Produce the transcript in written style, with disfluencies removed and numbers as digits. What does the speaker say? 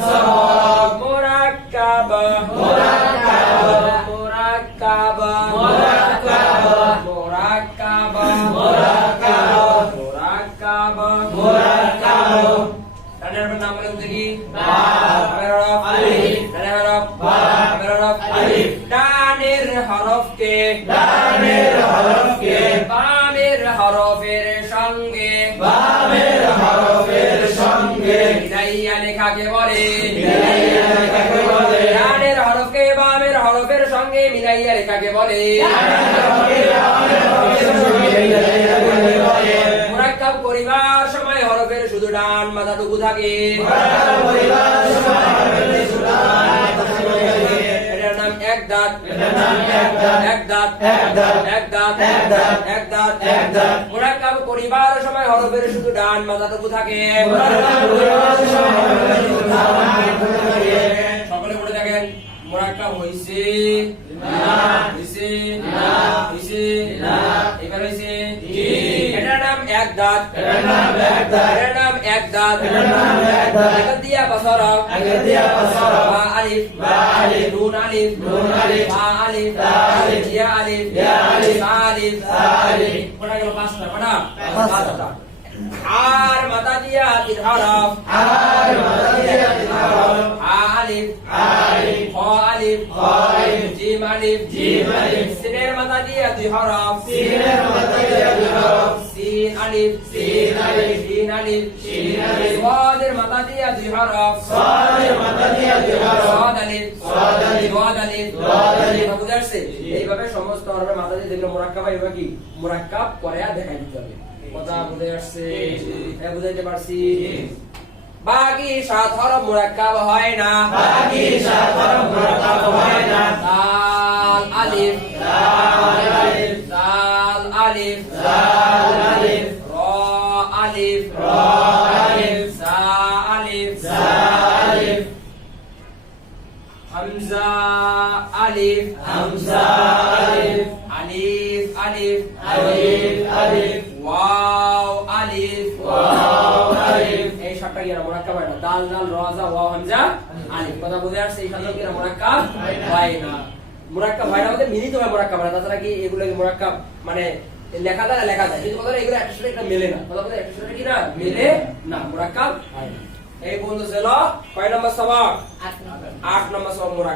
صاد مركبة مركبة مركبة مركبة مركبة مركبة مركبة مركبة تانير بنام لندگی با حرف الف تانير حرف با حرف الف تانير حرف کے বামের হরফের সঙ্গে মিলাইয়া লেখাকে বলে ডানের হরফকে বামের হরফের সঙ্গে মিলাইয়া লেখাকে বলে মুরাক্কাব করিবার সময় হরফের শুধু ডান মাথাটুকু থাকে এটার নাম এক দাঁত মুরাক্কাব করিবার সময় হরফের শুধু ডান মাথাটুকু থাকে সকলে বলে দেখেন মুরাক্কাব হইছে এবার হইছে এটার নাম এক দাঁত এটার নাম এক দাঁত এখান দিয়া বসর বা আলিফ নুন আলিফ বা আলিফ ইয়া আলিফ বা আলিফ কোটা গেল পাঁচটা পাঁচটা আর মাথা দিয়া তিন হরফ আলিফ খ আলিফ জিম আলিফ সিনের মাথা দিয়া দুই হরফ সিন আলিফ শিন আলিফ সাদের মাথা দিয়া দুই হরফ সাদ আলিফ বুঝা আসছে? এইভাবে সমস্ত হরফের মাথা দিয়ে দেখলে মুরাক্কাব এবার কি মুরাক্কাব করে দেখাই দিতে হবে। কথা বুঝে আসছে? বুঝাইতে পারছি? বাকি সাত হরফ মুরাক্কাব হয় না। দাল আলিফ র আলিফ সা আলিফ হামজা আলিফ আলিফ ওয়াও আলিফ এই সবটা কি মুরাক্কাব হয় না। দাল র জা ওয়াও হামজা আলিফ। কথা বুঝে আসছে? এই সবটা কি মুরাক্কাব হয় না। মুরাক্কাব হয় না বলতে মিলিত হয় মুরাক্কাব হয় না। তাছাড়া কি এগুলো মুরাক্কাব মানে লেখা যায় কিন্তু কথা এগুলো একটা সাথে একটা মেলে না। কথা বলতে একটা সাথে কি না মেলে না, মুরাক্কাব হয় না। এই বন্ধু ছিল কয় নম্বর সবক? 8 নম্বর সবক মুরাক্কাব।